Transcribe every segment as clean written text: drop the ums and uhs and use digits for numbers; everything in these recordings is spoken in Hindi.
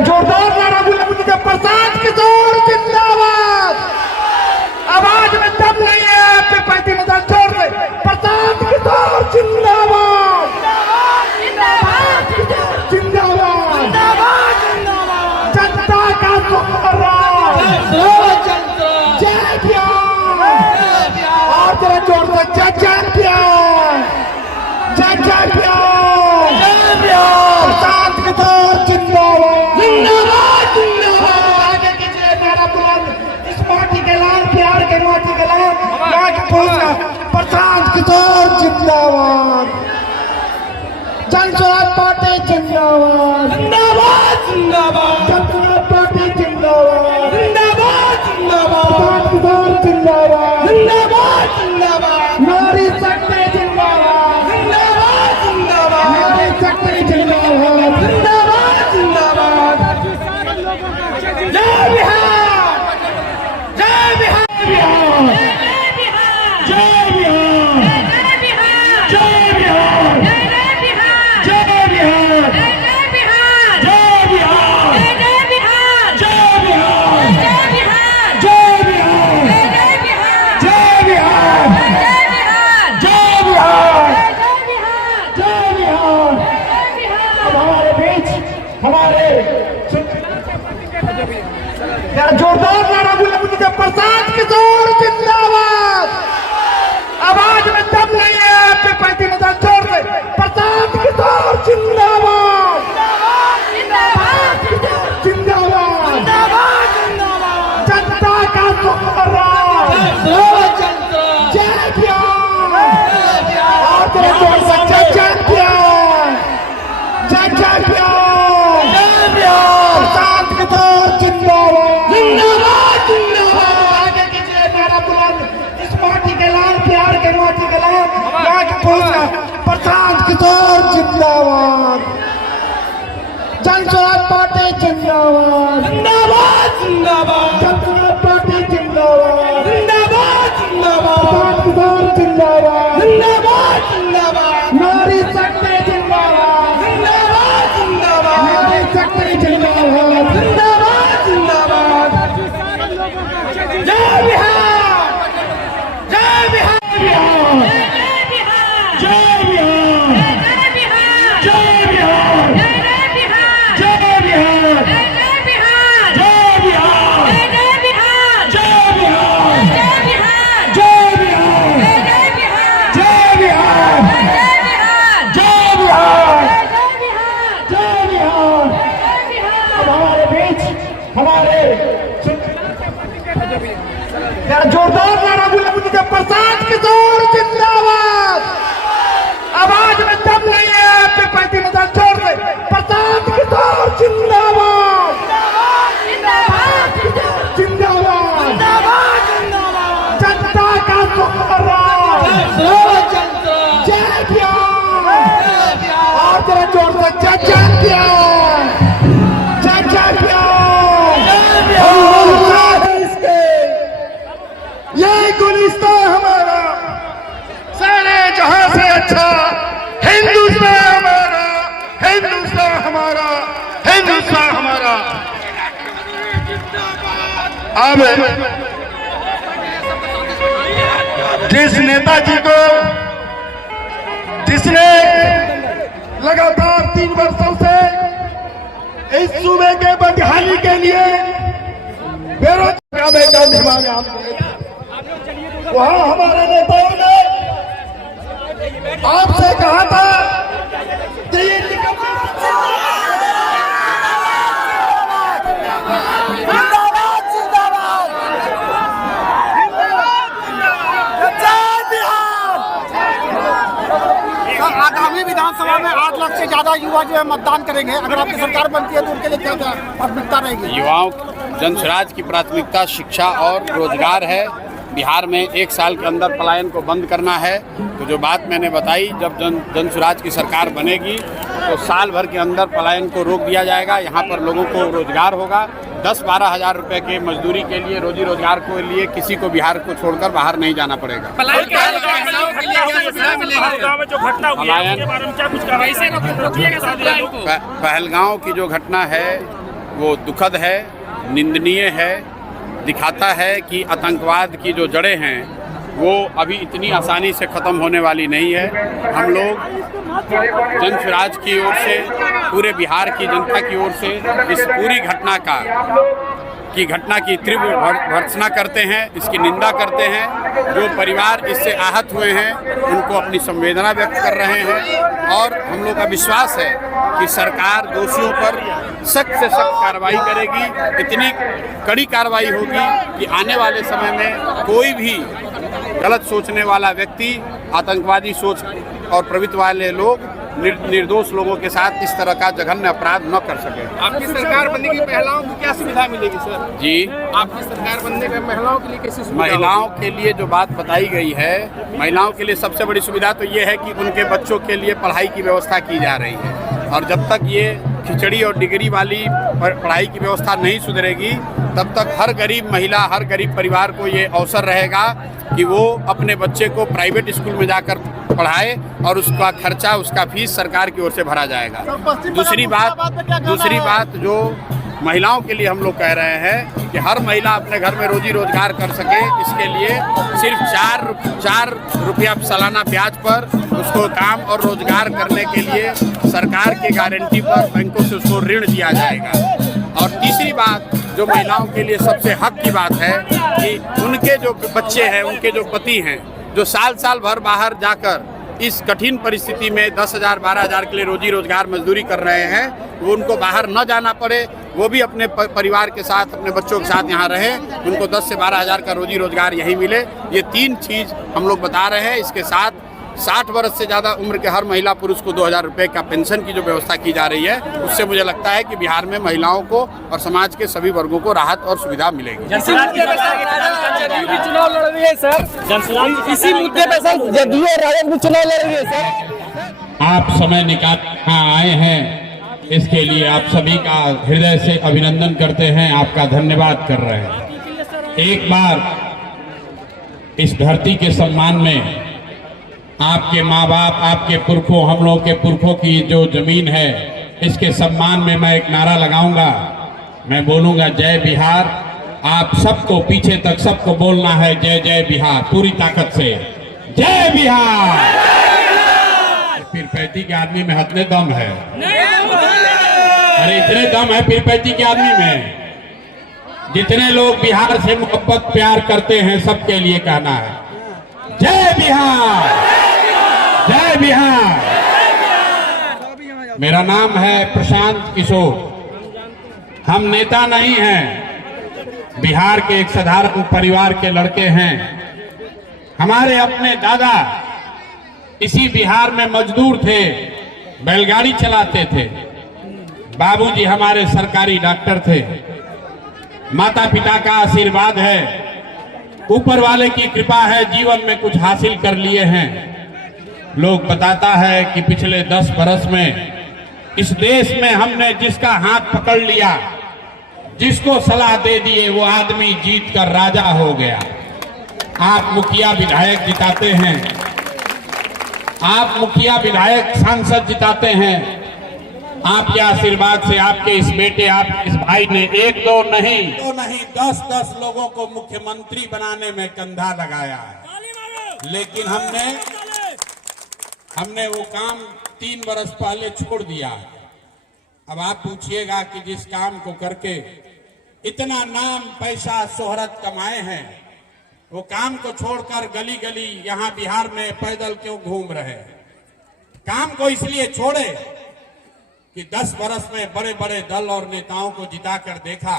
जोरदार नारा बुलंद प्रसाद किशोर जिंदाबाद। आवाज में दम नहीं है, आपके पार्टी में जोर से प्रसाद किशोर जिंदाबाद जिंदाबाद जिंदाबाद। जनता का सुखराज जय भीम। और जरा जोर से जय जय भीम जय जय भीम। प्रसाद किशोर जिंदाबाद जिंदाबाद जिंदाबाद। आगे कीजिए नारा बुलंद, इस पार्टी के लाल प्यार के मोती के लाल यहाँ के पहुंचा प्रसाद किशोर जिंदाबाद। जन स्वराज पार्टी जिंदाबाद जिंदाबाद जिंदाबाद। जन स्वराज पार्टी जिंदाबाद जिंदाबाद जिंदाबाद। प्रसाद किशोर जिंदाबाद जिंदाबाद जिंदाबाद। नारी शक्ति जिंदाबाद जिंदाबाद जिंदाबाद। नारी शक्ति जिंदाबाद जिंदाबाद जिंदाबाद। जय बिहार जय बिहार जय बिहार जय बिहार जय बिहार जोरदार नारा बुलंद प्रसाद किशोर जिंदाबाद। आवाज में दम नहीं है, आपके पार्टी में जोर से प्रसाद किशोर जिंदाबाद जिंदाबाद जिंदाबाद। जनता का सुखराज जय भीम। और जरा जोर से जय जय भीम जय जय भीम। प्रसाद किशोर जिंदाबाद जिंदाबाद जिंदाबाद। आगे कीजिए नारा बुलंद, इस पार्टी के लाल प्यार के मोती के लाल यहाँ के पहुंचा प्रसाद किशोर जिंदाबाद। जन स्वराज पार्टी जिंदाबाद जिंदाबाद जिंदाबाद। जन स्वराज पार्टी जिंदाबाद जिंदाबाद जिंदाबाद। प्रसाद किशोर जिंदाबाद जिंदाबाद जिंदाबाद। नारी शक्ति जिंदाबाद जिंदाबाद जिंदाबाद। नारी शक्ति जिंदाबाद जिंदाबाद जिंदाबाद। जय बिहार जय बिहार जय बिहार जय बिहार जय बिहार जय बिहार जोरदार नारा बुलंद प्रसाद किशोर जिंदाबाद। आवाज में दम नहीं है, आपके पार्टी में जोर से प्रसाद किशोर जिंदाबाद जिंदाबाद जिंदाबाद। जनता का सुखराज जय भीम। और जरा जोर से जय जय भीम जय जय भीम। ये गुलिस्तान हमारा सारे जहां से अच्छा हिंदुस्तान हमारा हिंदुस्तान हमारा हिंदुस्तान हमारा। अब जिस नेताजी को जिसने लगातार 3 वर्षों से इस सूबे के बदहाली के लिए बेरोजगार का निभाने वहां हमारे नेताओं ने आपसे कहा था कि आगामी विधानसभा में 8 लाख से ज्यादा युवा जो है मतदान करेंगे। अगर आपकी सरकार बनती है तो उनके लिए क्या क्या प्राथमिकता रहेगी? युवाओं जनसुराज की प्राथमिकता शिक्षा और रोजगार है। बिहार में 1 साल के अंदर पलायन को बंद करना है। तो जो बात मैंने बताई, जब जनसुराज की सरकार बनेगी तो साल भर के अंदर पलायन को रोक दिया जाएगा। यहाँ पर लोगों को रोजगार होगा। 10-12 हज़ार रुपये के मजदूरी के लिए, रोजी रोजगार के लिए किसी को बिहार को छोड़कर बाहर नहीं जाना पड़ेगा। पहलगांव की जो घटना है वो दुखद है, निंदनीय है, दिखाता है कि आतंकवाद की जो जड़ें हैं वो अभी इतनी आसानी से ख़त्म होने वाली नहीं है। हम लोग जनसुराज की ओर से, पूरे बिहार की जनता की ओर से इस पूरी घटना की तीव्र भर्त्सना करते हैं, इसकी निंदा करते हैं। जो परिवार इससे आहत हुए हैं उनको अपनी संवेदना व्यक्त कर रहे हैं और हम लोग का विश्वास है कि सरकार दोषियों पर सख्त से सख्त कार्रवाई करेगी। इतनी कड़ी कार्रवाई होगी कि आने वाले समय में कोई भी गलत सोचने वाला व्यक्ति, आतंकवादी सोच और प्रवृत्ति वाले लोग निर्दोष लोगों के साथ इस तरह का जघन्य अपराध न कर सके। आपकी सरकार बनने की महिलाओं को क्या सुविधा मिलेगी सर? जी, आपकी सरकार बनने में महिलाओं के लिए कैसी सुविधा? महिलाओं के लिए जो बात बताई गई है, महिलाओं के लिए सबसे बड़ी सुविधा तो ये है कि उनके बच्चों के लिए पढ़ाई की व्यवस्था की जा रही है। और जब तक ये खिचड़ी और डिग्री वाली पढ़ाई की व्यवस्था नहीं सुधरेगी तब तक हर गरीब महिला, हर गरीब परिवार को ये अवसर रहेगा कि वो अपने बच्चे को प्राइवेट स्कूल में जाकर पढ़ाए और उसका खर्चा, उसका फीस सरकार की ओर से भरा जाएगा। दूसरी बात जो महिलाओं के लिए हम लोग कह रहे हैं कि हर महिला अपने घर में रोजी रोजगार कर सके, इसके लिए सिर्फ 4 रुपया सालाना ब्याज पर उसको काम और रोजगार करने के लिए सरकार की गारंटी पर बैंकों से उसको ऋण दिया जाएगा। और तीसरी बात जो महिलाओं के लिए सबसे हक की बात है कि उनके जो बच्चे हैं, उनके जो पति हैं, जो साल भर बाहर जाकर इस कठिन परिस्थिति में 10,000 12,000 के लिए रोजी रोजगार मजदूरी कर रहे हैं, वो उनको बाहर न जाना पड़े, वो भी अपने परिवार के साथ, अपने बच्चों के साथ यहाँ रहे, उनको 10 से 12 हज़ार का रोजी रोजगार यहीं मिले। ये 3 चीज़ हम लोग बता रहे हैं। इसके साथ 60 वर्ष से ज़्यादा उम्र के हर महिला पुरुष को 2,000 रुपये का पेंशन की जो व्यवस्था की जा रही है, उससे मुझे लगता है कि बिहार में महिलाओं को और समाज के सभी वर्गों को राहत और सुविधा मिलेगी। चुनाव लड़ रही है सर, इसी मुद्दे पे सर जदयू और राजद भी चुनाव लड़ रही है सर। आप समय निकाल यहाँ आए हैं, इसके लिए आप सभी का हृदय से अभिनंदन करते हैं, आपका धन्यवाद कर रहे हैं। एक बार इस धरती के सम्मान में आपके माँ बाप, आपके पुरखों, हम लोग के पुरखों की जो जमीन है, इसके सम्मान में मैं एक नारा लगाऊंगा। मैं बोलूंगा जय बिहार। आप सबको पीछे तक सबको बोलना है जय जय बिहार, पूरी ताकत से जय बिहार। फिर पैती के आदमी में हतने दम है, अरे इतने दम है फिर पैती के आदमी में। जितने लोग बिहार से मोहब्बत प्यार करते हैं सबके लिए कहना है जय बिहार, जय बिहार। मेरा नाम है प्रशांत किशोर। हम नेता नहीं हैं, बिहार के एक साधारण परिवार के लड़के हैं। हमारे अपने दादा इसी बिहार में मजदूर थे, बैलगाड़ी चलाते थे। बाबूजी हमारे सरकारी डॉक्टर थे। माता पिता का आशीर्वाद है, ऊपर वाले की कृपा है, जीवन में कुछ हासिल कर लिए हैं। लोग बताता है कि पिछले 10 बरस में इस देश में हमने जिसका हाथ पकड़ लिया, जिसको सलाह दे दिए, वो आदमी जीत कर राजा हो गया। आप मुखिया विधायक जिताते हैं, आप मुखिया विधायक सांसद जिताते हैं। आपके आशीर्वाद से आपके इस बेटे, आप इस भाई ने 1-2 नहीं 10-10 लोगों को मुख्यमंत्री बनाने में कंधा लगाया है। लेकिन हमने वो काम 3 बरस पहले छोड़ दिया। अब आप पूछिएगा कि जिस काम को करके इतना नाम, पैसा, शोहरत कमाए हैं, वो काम को छोड़कर गली गली यहाँ बिहार में पैदल क्यों घूम रहे? काम को इसलिए छोड़े कि 10 बरस में बड़े बड़े दल और नेताओं को जिताकर देखा।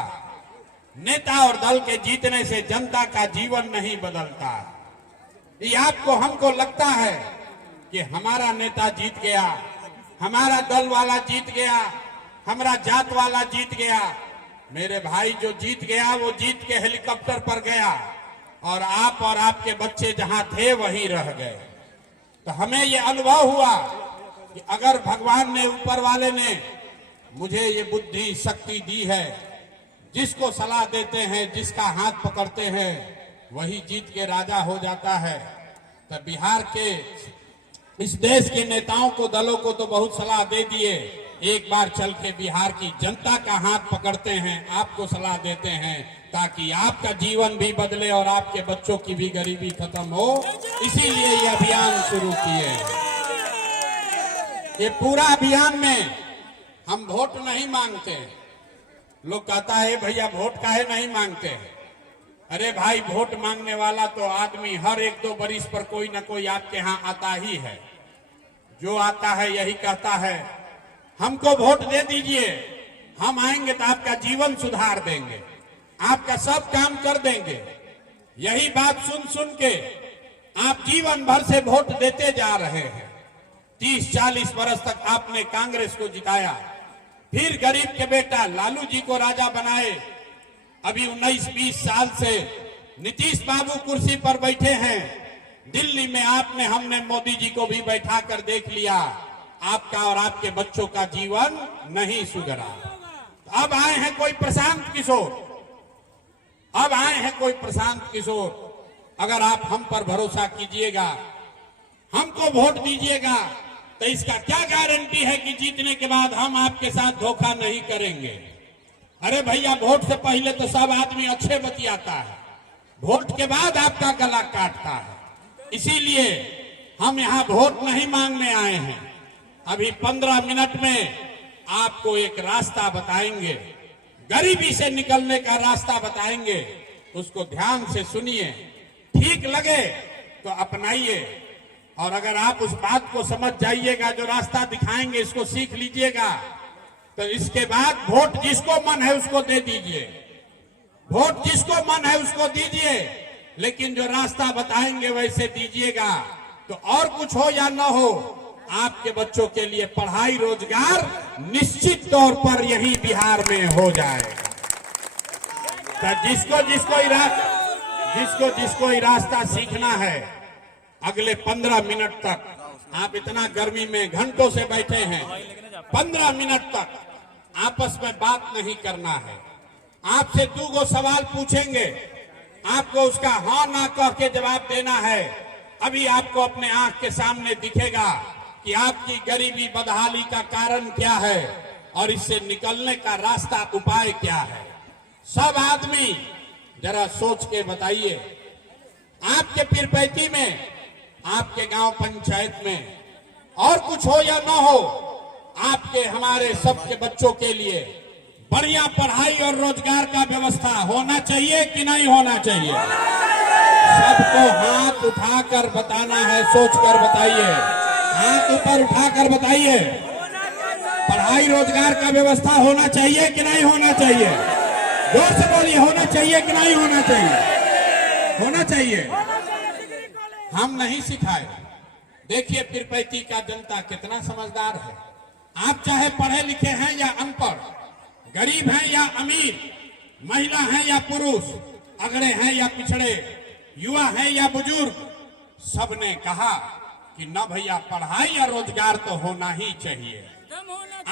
नेता और दल के जीतने से जनता का जीवन नहीं बदलता। ये आपको, हमको लगता है कि हमारा नेता जीत गया, हमारा दल वाला जीत गया, हमारा जात वाला जीत गया, मेरे भाई जो जीत गया वो जीत के हेलीकॉप्टर पर गया और आपके बच्चे जहां थे वहीं रह गए। तो हमें ये अनुभव हुआ कि अगर भगवान ने, ऊपर वाले ने मुझे ये बुद्धि शक्ति दी है, जिसको सलाह देते हैं, जिसका हाथ पकड़ते हैं, वही जीत के राजा हो जाता है। तो बिहार के, इस देश के नेताओं को, दलों को तो बहुत सलाह दे दिए, एक बार चल के बिहार की जनता का हाथ पकड़ते हैं, आपको सलाह देते हैं, ताकि आपका जीवन भी बदले और आपके बच्चों की भी गरीबी खत्म हो। इसीलिए ये अभियान शुरू किए। ये पूरा अभियान में हम वोट नहीं मांगते। लोग कहता है भैया वोट काहे नहीं मांगते। अरे भाई, वोट मांगने वाला तो आदमी हर 1-2 बरिस पर कोई ना कोई आपके यहाँ आता ही है। जो आता है यही कहता है हमको वोट दे दीजिए, हम आएंगे तो आपका जीवन सुधार देंगे, आपका सब काम कर देंगे। यही बात सुन सुन के आप जीवन भर से वोट देते जा रहे हैं। 30-40 वर्ष तक आपने कांग्रेस को जिताया, फिर गरीब के बेटा लालू जी को राजा बनाए। अभी 19-20 साल से नीतीश बाबू कुर्सी पर बैठे हैं। दिल्ली में हमने मोदी जी को भी बैठा कर देख लिया। आपका और आपके बच्चों का जीवन नहीं सुधरा। अब आए हैं कोई प्रशांत किशोर, अब आए हैं कोई प्रशांत किशोर। अगर आप हम पर भरोसा कीजिएगा, हमको वोट दीजिएगा, तो इसका क्या गारंटी है कि जीतने के बाद हम आपके साथ धोखा नहीं करेंगे। अरे भैया, वोट से पहले तो सब आदमी अच्छे बतियाता है, वोट के बाद आपका गला काटता है। इसीलिए हम यहाँ वोट नहीं मांगने आए हैं। अभी 15 मिनट में आपको एक रास्ता बताएंगे, गरीबी से निकलने का रास्ता बताएंगे। उसको ध्यान से सुनिए, ठीक लगे तो अपनाइए, और अगर आप उस बात को समझ जाइएगा, जो रास्ता दिखाएंगे इसको सीख लीजिएगा, तो इसके बाद वोट जिसको मन है उसको दे दीजिए, वोट जिसको मन है उसको दीजिए, लेकिन जो रास्ता बताएंगे वैसे दीजिएगा। तो और कुछ हो या न हो, आपके बच्चों के लिए पढ़ाई, रोजगार निश्चित तौर पर यही बिहार में हो जाएगा। तो जिसको रास्ता सीखना है, अगले 15 मिनट तक, आप इतना गर्मी में घंटों से बैठे हैं, 15 मिनट तक आपस में बात नहीं करना है। आपसे 2 सवाल पूछेंगे, आपको उसका हाँ ना कह के जवाब देना है। अभी आपको अपने आंख के सामने दिखेगा कि आपकी गरीबी, बदहाली का कारण क्या है और इससे निकलने का रास्ता, उपाय क्या है। सब आदमी जरा सोच के बताइए, आपके पीरपैती में, आपके गांव पंचायत में और कुछ हो या ना हो, आपके, हमारे सबके बच्चों के लिए बढ़िया पढ़ाई और रोजगार का व्यवस्था होना चाहिए कि नहीं होना चाहिए। सबको हाथ उठाकर बताना है, सोचकर बताइए, हाथ ऊपर उठाकर बताइए। पढ़ाई रोजगार का व्यवस्था होना चाहिए कि नहीं होना चाहिए। जोर से बोलिए, होना चाहिए कि नहीं होना चाहिए। होना चाहिए। हम नहीं सिखाए। देखिए पीरपैती का जनता कितना समझदार है। आप चाहे पढ़े लिखे हैं या अनपढ़, गरीब हैं या अमीर, महिला हैं या पुरुष, अगड़े हैं या पिछड़े, युवा हैं या बुजुर्ग, सबने कहा कि न भैया, पढ़ाई या रोजगार तो होना ही चाहिए।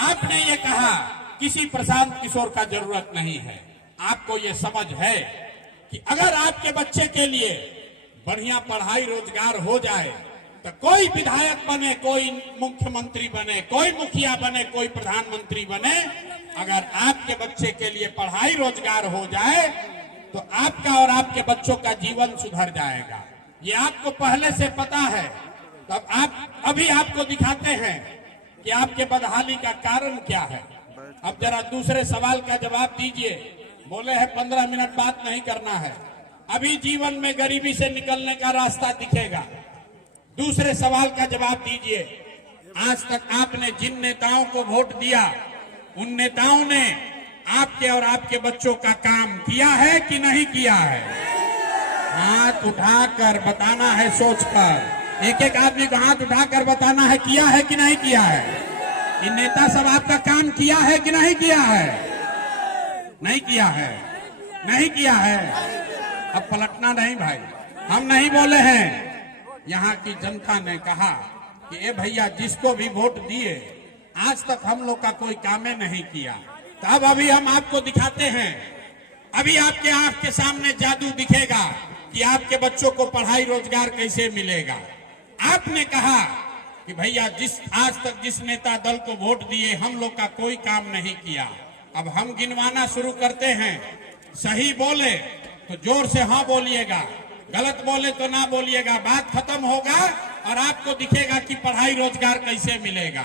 आपने ये कहा, किसी प्रशांत किशोर का जरूरत नहीं है। आपको ये समझ है कि अगर आपके बच्चे के लिए बढ़िया पढ़ाई रोजगार हो जाए तो कोई विधायक बने, कोई मुख्यमंत्री बने, कोई मुखिया बने, कोई प्रधानमंत्री बने, अगर आपके बच्चे के लिए पढ़ाई रोजगार हो जाए तो आपका और आपके बच्चों का जीवन सुधर जाएगा। ये आपको पहले से पता है। तब आप, अभी आपको दिखाते हैं कि आपके बदहाली का कारण क्या है। अब जरा दूसरे सवाल का जवाब दीजिए। बोले हैं 15 मिनट बात नहीं करना है। अभी जीवन में गरीबी से निकलने का रास्ता दिखेगा। दूसरे सवाल का जवाब दीजिए। आज तक आपने जिन नेताओं को वोट दिया, उन नेताओं ने आपके और आपके बच्चों का काम किया है कि नहीं किया है? हाथ उठाकर बताना है, सोचकर। एक एक आदमी को हाथ उठाकर बताना है, किया है कि नहीं किया है। इन नेता सब आपका काम किया है कि नहीं किया है? नहीं किया है, नहीं किया है। अब पलटना नहीं भाई, हम नहीं बोले हैं। यहाँ की जनता ने कहा कि ए भैया जिसको भी वोट दिए आज तक हम लोग का कोई कामे नहीं किया, तो अब अभी हम आपको दिखाते हैं। अभी आपके आंख के सामने जादू दिखेगा कि आपके बच्चों को पढ़ाई रोजगार कैसे मिलेगा। आपने कहा कि भैया आज तक जिस नेता दल को वोट दिए हम लोग का कोई काम नहीं किया। अब हम गिनवाना शुरू करते हैं। सही बोले तो जोर से हाँ बोलिएगा, गलत बोले तो ना बोलिएगा। बात खत्म होगा और आपको दिखेगा कि पढ़ाई रोजगार कैसे मिलेगा।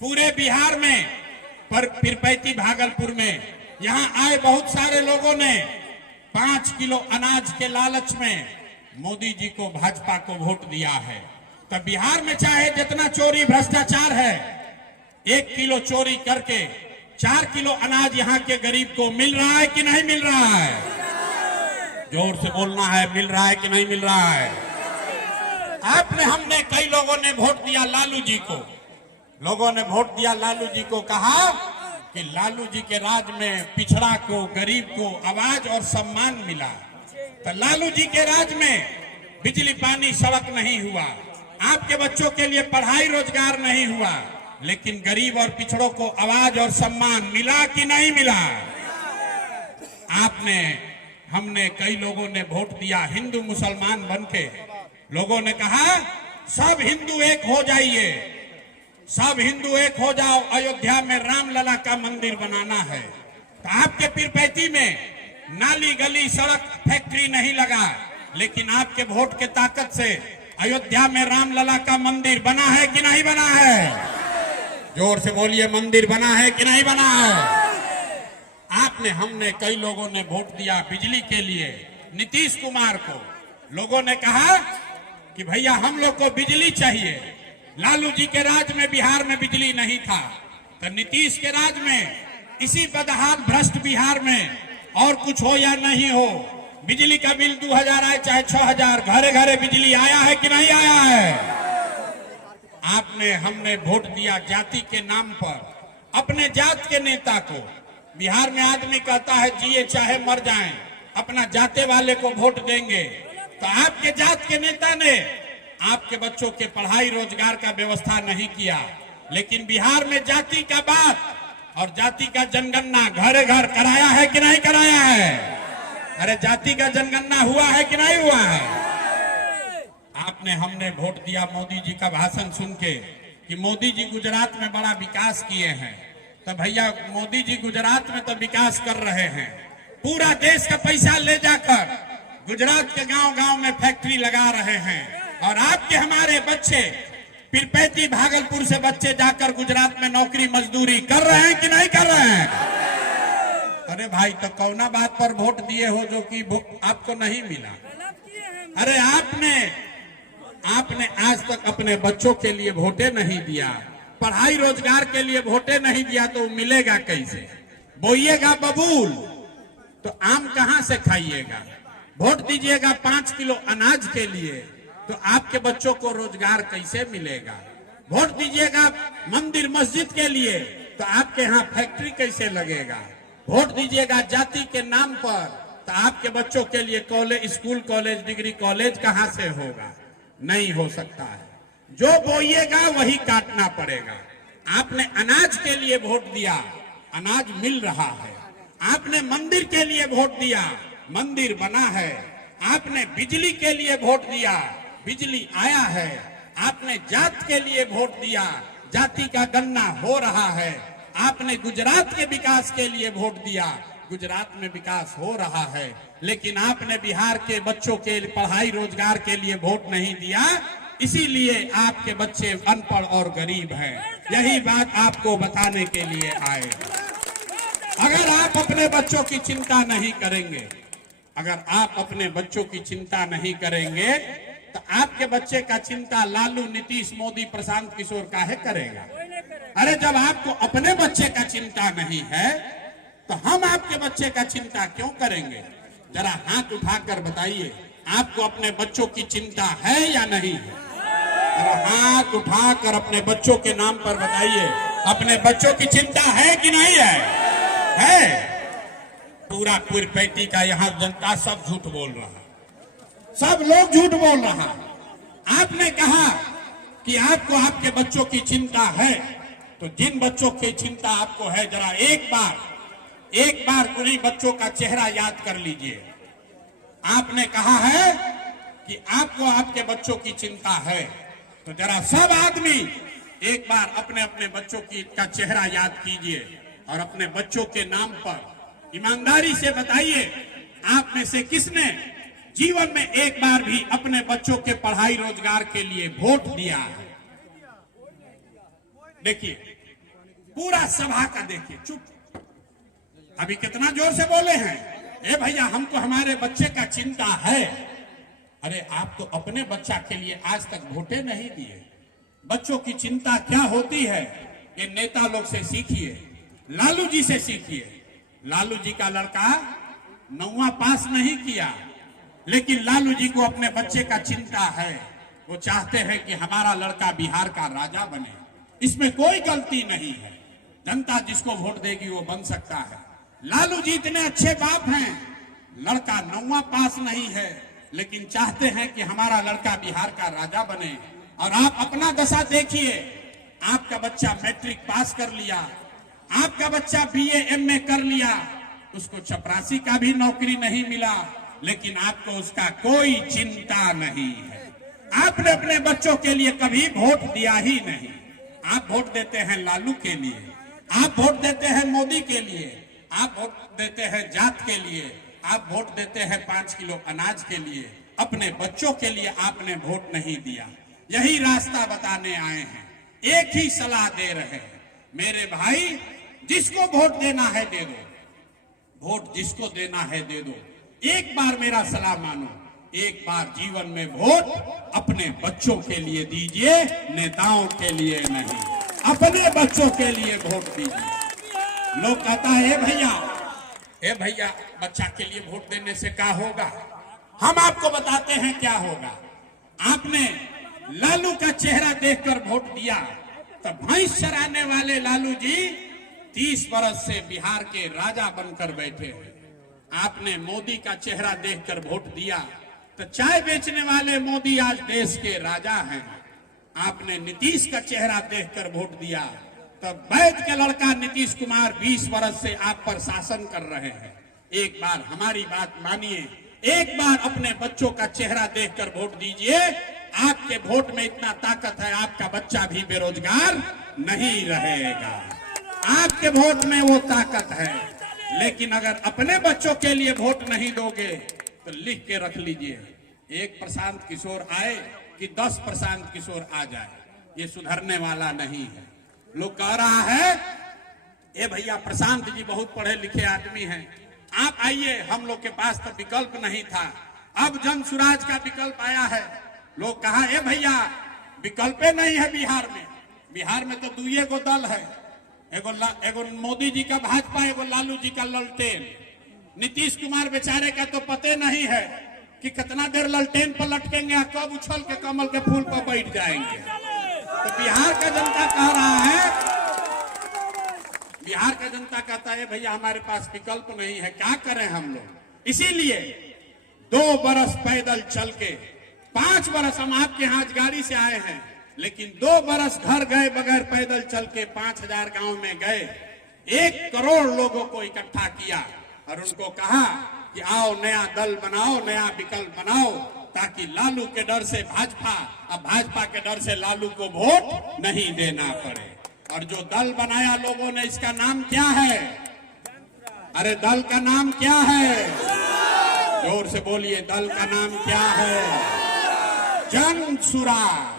पूरे बिहार में पर पीरपैंती भागलपुर में यहाँ आए बहुत सारे लोगों ने 5 किलो अनाज के लालच में मोदी जी को, भाजपा को वोट दिया है। तो बिहार में चाहे जितना चोरी भ्रष्टाचार है, 1 किलो चोरी करके 4 किलो अनाज यहाँ के गरीब को मिल रहा है कि नहीं मिल रहा है? जोर से बोलना है, मिल रहा है कि नहीं मिल रहा है? हमने कई लोगों ने वोट दिया लालू जी को। लोगों ने वोट दिया लालू जी को, कहा कि लालू जी के राज में पिछड़ा को, गरीब को आवाज और सम्मान मिला। तो लालू जी के राज में बिजली पानी सड़क नहीं हुआ, आपके बच्चों के लिए पढ़ाई रोजगार नहीं हुआ, लेकिन गरीब और पिछड़ों को आवाज और सम्मान मिला कि नहीं मिला? हमने कई लोगों ने वोट दिया हिंदू मुसलमान बनके। लोगों ने कहा सब हिंदू एक हो जाइए, सब हिंदू एक हो जाओ, अयोध्या में रामलला का मंदिर बनाना है। तो आपके पीरपैंती में नाली गली सड़क फैक्ट्री नहीं लगा, लेकिन आपके वोट के ताकत से अयोध्या में रामलला का मंदिर बना है कि नहीं बना है? जोर से बोलिए, मंदिर बना है कि नहीं बना है? हमने कई लोगों ने वोट दिया बिजली के लिए नीतीश कुमार को। लोगों ने कहा कि भैया हम लोग को बिजली चाहिए। लालू जी के राज में बिहार में बिजली नहीं था, तो नीतीश के राज में इसी बदहाल भ्रष्ट बिहार में और कुछ हो या नहीं हो, बिजली का बिल 2000 आए चाहे 6000, घरे घरे बिजली आया है कि नहीं आया है? हमने वोट दिया जाति के नाम पर, अपने जात के नेता को। बिहार में आदमी कहता है जिए चाहे मर जाएं, अपना जाते वाले को वोट देंगे। तो आपके जात के नेता ने आपके बच्चों के पढ़ाई रोजगार का व्यवस्था नहीं किया, लेकिन बिहार में जाति का बात और जाति का जनगणना घरे घर कराया है कि नहीं कराया है? अरे जाति का जनगणना हुआ है कि नहीं हुआ है? हमने वोट दिया मोदी जी का भाषण सुन के कि मोदी जी गुजरात में बड़ा विकास किए हैं। तो भैया मोदी जी गुजरात में तो विकास कर रहे हैं, पूरा देश का पैसा ले जाकर गुजरात के गांव-गांव में फैक्ट्री लगा रहे हैं, और आपके हमारे बच्चे पीरपैंती भागलपुर से बच्चे जाकर गुजरात में नौकरी मजदूरी कर रहे हैं कि नहीं कर रहे हैं? अरे भाई तो कौना बात पर वोट दिए हो जो कि आपको नहीं मिला? अरे आपने आज तक अपने बच्चों के लिए वोटे नहीं दिया, पढ़ाई रोजगार के लिए वोटे नहीं दिया, तो मिलेगा कैसे? बोइएगा बबूल तो आम कहां से खाइएगा? वोट दीजिएगा 5 किलो अनाज के लिए, तो आपके बच्चों को रोजगार कैसे मिलेगा? वोट दीजिएगा मंदिर मस्जिद के लिए, तो आपके यहाँ फैक्ट्री कैसे लगेगा? वोट दीजिएगा जाति के नाम पर, तो आपके बच्चों के लिए college, school, college, degree college कहां से होगा? नहीं हो सकता है। जो बोइएगा वही काटना पड़ेगा। आपने अनाज के लिए वोट दिया, अनाज मिल रहा है। आपने मंदिर के लिए वोट दिया, मंदिर बना है। आपने बिजली के लिए वोट दिया, बिजली आया है। आपने जात के लिए वोट दिया, जाति का गणना हो रहा है। आपने गुजरात के विकास के लिए वोट दिया, गुजरात में विकास हो रहा है। लेकिन आपने बिहार के बच्चों के पढ़ाई रोजगार के लिए वोट नहीं दिया, इसीलिए आपके बच्चे अनपढ़ और गरीब हैं। यही बात आपको बताने के लिए आए। अगर आप अपने बच्चों की चिंता नहीं करेंगे, अगर आप अपने बच्चों की चिंता नहीं करेंगे, तो आपके बच्चे का चिंता लालू, नीतीश, मोदी, प्रशांत किशोर काहे करेगा? अरे जब आपको अपने बच्चे का चिंता नहीं है, तो हम आपके बच्चे का चिंता क्यों करेंगे? जरा हाथ उठाकर बताइए, आपको अपने बच्चों की चिंता है या नहीं है? जरा हाथ उठाकर अपने बच्चों के नाम पर बताइए, अपने बच्चों की चिंता है कि नहीं है? है। पूरा कुरपैती का यहाँ जनता सब झूठ बोल रहा है, सब लोग झूठ बोल रहा है। आपने कहा कि आपको आपके बच्चों की चिंता है, तो जिन बच्चों की चिंता आपको है जरा एक बार उन्हीं बच्चों का चेहरा याद कर लीजिए। आपने कहा है कि आपको आपके बच्चों की चिंता है, तो जरा सब आदमी एक बार अपने अपने बच्चों का चेहरा याद कीजिए और अपने बच्चों के नाम पर ईमानदारी से बताइए, आप में से किसने जीवन में एक बार भी अपने बच्चों के पढ़ाई रोजगार के लिए वोट दिया है? देखिए पूरा सभा का देखिए, चुप। अभी कितना जोर से बोले हैं, ए भैया हमको हमारे बच्चे का चिंता है। अरे आप तो अपने बच्चा के लिए आज तक वोटे नहीं दिए। बच्चों की चिंता क्या होती है ये नेता लोग से सीखिए, लालू जी से सीखिए। लालू जी का लड़का 9वां पास नहीं किया, लेकिन लालू जी को अपने बच्चे का चिंता है। वो चाहते हैं कि हमारा लड़का बिहार का राजा बने, इसमें कोई गलती नहीं है। जनता जिसको वोट देगी वो बन सकता है। लालू जी इतने अच्छे बाप हैं, लड़का 9वां पास नहीं है, लेकिन चाहते हैं कि हमारा लड़का बिहार का राजा बने। और आप अपना दशा देखिए, आपका बच्चा मैट्रिक पास कर लिया, आपका बच्चा BA MA कर लिया, उसको चपरासी का भी नौकरी नहीं मिला, लेकिन आपको उसका कोई चिंता नहीं है। आपने अपने बच्चों के लिए कभी वोट दिया ही नहीं। आप वोट देते हैं लालू के लिए, आप वोट देते हैं मोदी के लिए, आप वोट देते हैं जात के लिए, आप वोट देते हैं 5 किलो अनाज के लिए। अपने बच्चों के लिए आपने वोट नहीं दिया। यही रास्ता बताने आए हैं, एक ही सलाह दे रहे हैं, मेरे भाई जिसको वोट देना है दे दो, वोट जिसको देना है दे दो। एक बार मेरा सलाह मानो, एक बार जीवन में वोट अपने बच्चों के लिए दीजिए, नेताओं के लिए नहीं, अपने बच्चों के लिए वोट दीजिए। लोग कहता है ए भैया बच्चा के लिए वोट देने से क्या होगा? हम आपको बताते हैं क्या होगा। आपने लालू का चेहरा देखकर वोट दिया, तो भैंस चराने वाले लालू जी 30 बरस से बिहार के राजा बनकर बैठे हैं। आपने मोदी का चेहरा देखकर वोट दिया, तो चाय बेचने वाले मोदी आज देश के राजा हैं। आपने नीतीश का चेहरा देखकर वोट दिया, तो वैद्य का लड़का नीतीश कुमार 20 वर्ष से आप पर शासन कर रहे हैं। एक बार हमारी बात मानिए, एक बार अपने बच्चों का चेहरा देखकर वोट दीजिए। आपके वोट में इतना ताकत है, आपका बच्चा भी बेरोजगार नहीं रहेगा। आपके वोट में वो ताकत है। लेकिन अगर अपने बच्चों के लिए वोट नहीं दोगे तो लिख के रख लीजिए, एक प्रशांत किशोर आए कि 10 प्रशांत किशोर आ जाए, ये सुधरने वाला नहीं है। लोग कह रहा है ए भैया प्रशांत जी बहुत पढ़े लिखे आदमी हैं, आप आइए, हम लोग के पास तो विकल्प नहीं था, अब जन सुराज का विकल्प आया है। लोग कहा ए भैया विकल्प नहीं है बिहार में, बिहार में तो 2 गो दल है, एगो मोदी जी का भाजपा, एगो लालू जी का ललटेन। नीतीश कुमार बेचारे का तो पते नहीं है कि कितना देर ललटेन पर लटकेंगे, कब उछल के कमल के फूल पर बैठ जाएंगे। तो बिहार का जनता कह रहा है, बिहार का जनता कहता है भैया हमारे पास विकल्प नहीं है, क्या करें हम लोग। इसीलिए 2 बरस पैदल चल के, 5 बरस हम आपके यहाँ गाड़ी से आए हैं, लेकिन 2 बरस घर गए बगैर पैदल चल के, 5000 गांव में गए, 1 करोड़ लोगों को इकट्ठा किया और उनको कहा कि आओ नया दल बनाओ, नया विकल्प बनाओ, ताकि लालू के डर से भाजपा और भाजपा के डर से लालू को वोट नहीं देना पड़े। और जो दल बनाया लोगों ने, इसका नाम क्या है? अरे दल का नाम क्या है? जोर से बोलिए, दल का नाम क्या है? जन सुराज।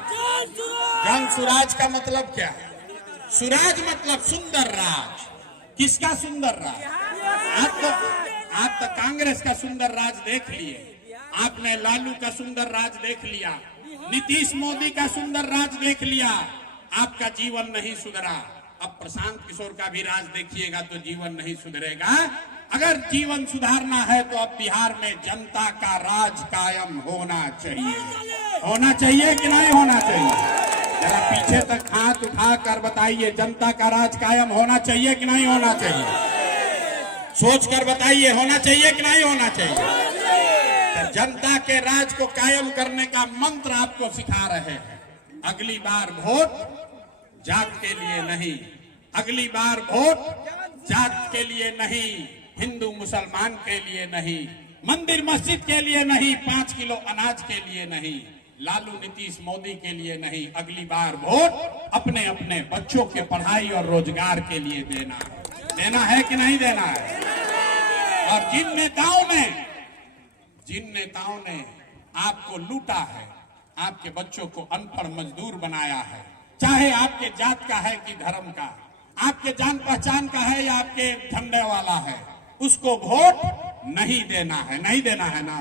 जन सुराज का मतलब क्या है? सुराज मतलब सुंदर राज। किसका सुंदर राज? आप तो कांग्रेस का सुंदर राज देख लिए, आपने लालू का सुंदर राज देख लिया, नीतीश मोदी का सुंदर राज देख लिया, आपका जीवन नहीं सुधरा। अब प्रशांत किशोर का भी राज देखिएगा तो जीवन नहीं सुधरेगा। अगर जीवन सुधारना है तो अब बिहार में जनता का राज कायम होना चाहिए। होना चाहिए कि नहीं होना चाहिए? जरा पीछे तक हाथ उठा कर बताइए, जनता का राज कायम होना चाहिए कि नहीं होना चाहिए? सोच कर बताइए, होना चाहिए कि नहीं होना चाहिए? तो जनता के राज को कायम करने का मंत्र आपको सिखा रहे हैं। अगली बार वोट जात के लिए नहीं, अगली बार वोट जात के लिए नहीं, हिंदू मुसलमान के लिए नहीं, मंदिर मस्जिद के लिए नहीं, 5 किलो अनाज के लिए नहीं, लालू नीतीश मोदी के लिए नहीं, अगली बार वोट अपने अपने बच्चों के पढ़ाई और रोजगार के लिए देना है कि नहीं देना है? और जिन नेताओं ने आपको लूटा है, आपके बच्चों को अनपढ़ मजदूर बनाया है, चाहे आपके जात का है कि धर्म का, आपके जान पहचान का है या आपके झंडे वाला है, उसको वोट नहीं देना है। नहीं देना है ना?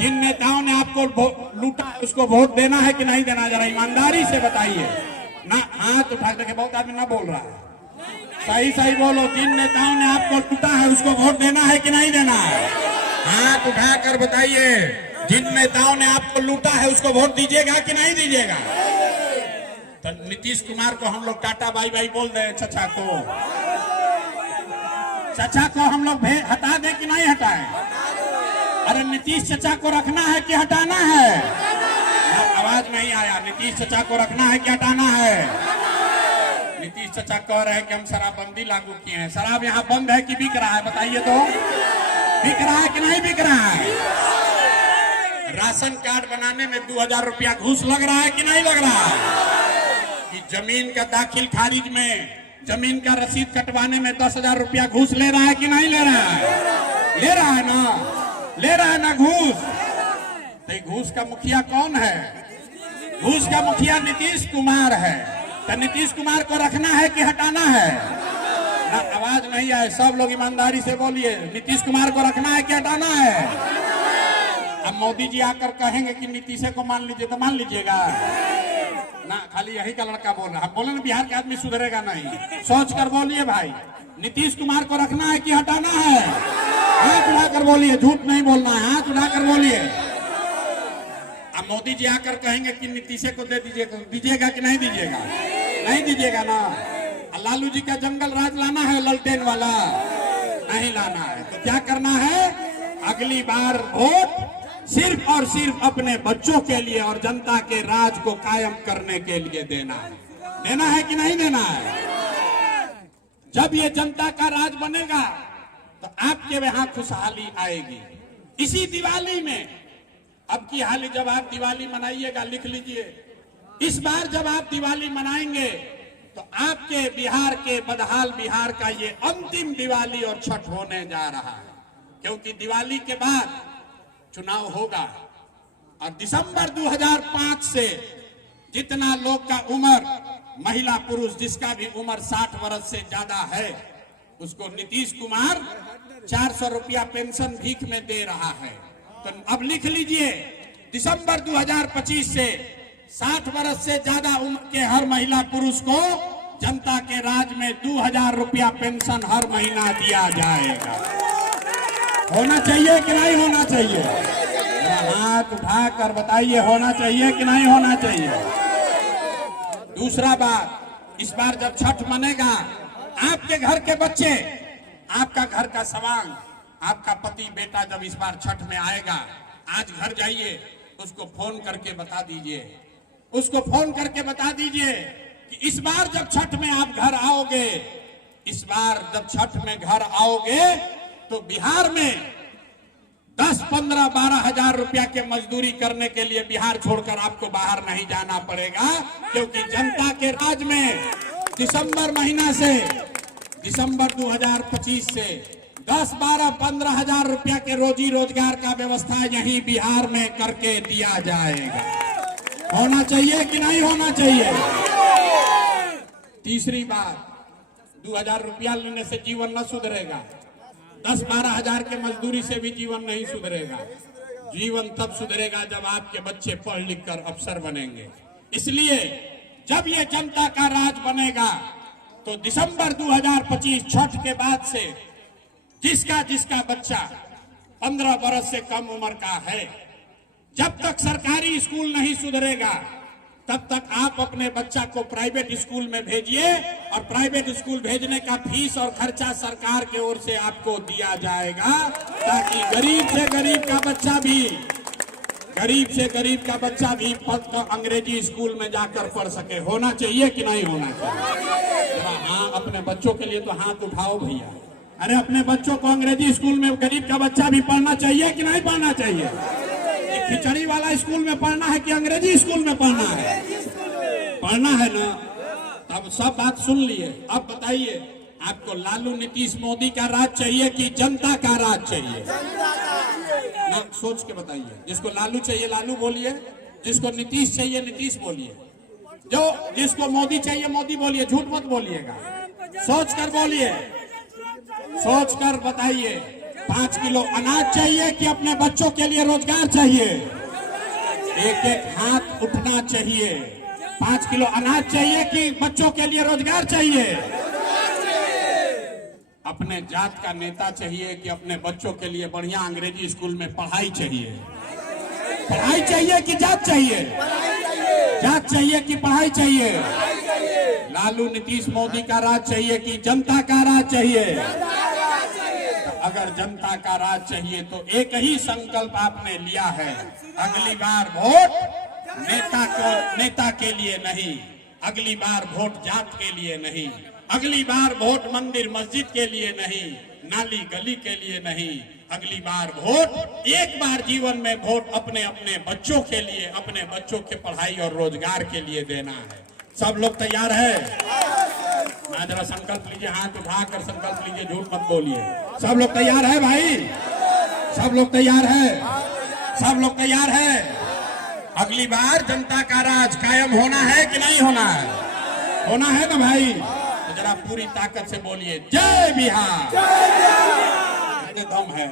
जिन नेताओं ने आपको लूटा है उसको वोट देना है कि नहीं देना? जरा ईमानदारी से बताइए ना। हाथ उठा के, बहुत आदमी ना बोल रहा है, सही सही बोलो। जिन नेताओं ने आपको लूटा है उसको वोट देना है कि नहीं देना है? हाथ उठाकर बताइए, जिन नेताओं ने आपको लूटा है उसको वोट दीजिएगा कि नहीं दीजिएगा? तो नीतीश कुमार को हम लोग टाटा बाई बाई बोल दे, चचा को हम लोग हटा दें कि नहीं हटाएं? अरे नीतीश चचा को रखना है कि हटाना है? आवाज नहीं आया। नीतीश चचा को रखना है कि हटाना है? नीतीश चचा कह रहे हैं कि हम शराबबंदी लागू किए हैं। शराब यहाँ बंद है कि बिक रहा है? बताइए तो, बिक रहा है कि नहीं बिक रहा है? राशन कार्ड बनाने में 2000 रुपया घूस लग रहा है कि नहीं लग रहा है? कि जमीन का दाखिल खारिज में, जमीन का रसीद कटवाने में 10,000 रुपया घूस ले रहा है कि नहीं ले रहा है? ले रहा है ना? ले रहा है ना घूस? तो घूस का मुखिया कौन है? घूस का मुखिया नीतीश कुमार है। तो नीतीश कुमार को रखना है कि हटाना है? ना, आवाज नहीं आए। सब लोग ईमानदारी से बोलिए, नीतीश कुमार को रखना है कि हटाना है? अब मोदी जी आकर कहेंगे कि नीतीश को मान लीजिए, तो मान लीजिएगा ना? खाली यही का लड़का बोल रहा है। बोले ना बिहार के आदमी सुधरेगा नहीं। सोच कर बोलिए भाई, नीतीश कुमार को रखना है कि हटाना है? हाथ उठाकर बोलिए, झूठ नहीं बोलना है, हाथ उठाकर बोलिए। अब मोदी जी आकर कहेंगे कि नीतीश को दे दीजिएगा, दीजिएगा कि नहीं दीजिएगा? नहीं दीजिएगा ना? लालू जी का जंगल राज लाना है, ललटेन वाला नहीं लाना है। तो क्या करना है? अगली बार वोट सिर्फ और सिर्फ अपने बच्चों के लिए और जनता के राज को कायम करने के लिए देना है। देना है कि नहीं देना है? जब ये जनता का राज बनेगा तो आपके यहाँ खुशहाली आएगी। इसी दिवाली में, अब की हाली जब आप दिवाली मनाइएगा, लिख लीजिए, इस बार जब आप दिवाली मनाएंगे तो आपके बिहार के बदहाल बिहार का ये अंतिम दिवाली और छठ होने जा रहा है। क्योंकि दिवाली के बाद चुनाव होगा और दिसंबर 2005 से जितना लोग का उम्र, महिला पुरुष जिसका भी उम्र 60 वर्ष से ज्यादा है, उसको नीतीश कुमार 400 रुपया पेंशन भीख में दे रहा है। तो अब लिख लीजिए, दिसंबर 2025 से 60 वर्ष से ज्यादा उम्र के हर महिला पुरुष को जनता के राज में 2000 रुपया पेंशन हर महीना दिया जाएगा। होना चाहिए कि नहीं होना चाहिए? हाथ उठाकर बताइए, होना चाहिए कि नहीं होना चाहिए? दूसरा बात, इस बार जब छठ मनेगा, आपके घर के बच्चे, आपका घर का सवांग, आपका पति बेटा जब इस बार छठ में आएगा, आज घर जाइए, उसको फोन करके बता दीजिए, उसको फोन करके बता दीजिए कि इस बार जब छठ में आप घर आओगे, इस बार जब छठ में घर आओगे तो बिहार में 10, 15, 12 हजार रुपया के मजदूरी करने के लिए बिहार छोड़कर आपको बाहर नहीं जाना पड़ेगा। क्योंकि जनता के राज में दिसंबर महीना से, दिसंबर 2025 से 10, 12, 15 हजार रुपया के रोजी रोजगार का व्यवस्था यहीं बिहार में करके दिया जाएगा। होना चाहिए कि नहीं होना चाहिए? तीसरी बात, 2000 रुपया लेने से जीवन न सुधरेगा, 10-12 हजार के मजदूरी से भी जीवन नहीं सुधरेगा। जीवन तब सुधरेगा जब आपके बच्चे पढ़ लिख कर अफसर बनेंगे। इसलिए जब ये जनता का राज बनेगा तो दिसंबर 2025 छठ के बाद से जिसका जिसका बच्चा 15 वर्ष से कम उम्र का है, जब तक सरकारी स्कूल नहीं सुधरेगा, तब तक आप अपने बच्चा को प्राइवेट स्कूल में भेजिए और प्राइवेट स्कूल भेजने का फीस और खर्चा सरकार के ओर से आपको दिया जाएगा, ताकि गरीब से गरीब का बच्चा भी अंग्रेजी स्कूल में जाकर पढ़ सके। होना चाहिए कि नहीं होना चाहिए? हाँ, अपने बच्चों के लिए तो हाथ उठाओ भैया। अरे अपने बच्चों को अंग्रेजी स्कूल में गरीब का बच्चा भी पढ़ना चाहिए कि नहीं पढ़ना चाहिए? खिचड़ी वाला स्कूल में पढ़ना है कि अंग्रेजी स्कूल में पढ़ना है? पढ़ना है ना। तब सब बात सुन लिए। अब बताइए, आपको लालू नीतीश मोदी का राज चाहिए कि जनता का राज चाहिए? ना सोच के बताइए। जिसको लालू चाहिए लालू बोलिए, जिसको नीतीश चाहिए नीतीश बोलिए, जिसको मोदी चाहिए मोदी बोलिए। झूठ मत बोलिएगा, सोच कर बोलिए, सोच कर बताइए। 5 किलो अनाज चाहिए कि अपने बच्चों के लिए रोजगार चाहिए? एक एक हाथ उठना चाहिए। 5 किलो अनाज चाहिए कि बच्चों के लिए रोजगार चाहिए? अपने जात का नेता चाहिए कि अपने बच्चों के लिए बढ़िया अंग्रेजी स्कूल में पढ़ाई चाहिए? पढ़ाई चाहिए कि जात चाहिए? जात चाहिए कि पढ़ाई चाहिए? लालू नीतीश मोदी का राज चाहिए कि जनता का राज चाहिए? अगर जनता का राज चाहिए तो एक ही संकल्प आपने लिया है, अगली बार वोट नेता के लिए नहीं, अगली बार वोट जात के लिए नहीं, अगली बार वोट मंदिर मस्जिद के लिए नहीं, नाली गली के लिए नहीं, अगली बार वोट, एक बार जीवन में वोट अपने अपने बच्चों के लिए, अपने बच्चों के पढ़ाई और रोजगार के लिए देना है। सब लोग तैयार है? मैं जरा संकल्प लीजिए, हाथ उठाकर संकल्प लीजिए, झूठ मत बोलिए। सब लोग तैयार है भाई? सब लोग तैयार है? सब लोग तैयार है? अगली बार जनता का राज कायम होना है कि नहीं होना है? होना है ना भाई? तो जरा पूरी ताकत से बोलिए, जय बिहार। दम है।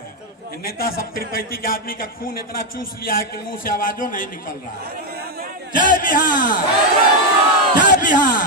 नेता सब तिरुपति के आदमी का खून इतना चूस लिया है कि मुंह से आवाजों नहीं निकल रहा है। जय बिहार, जय बिहार।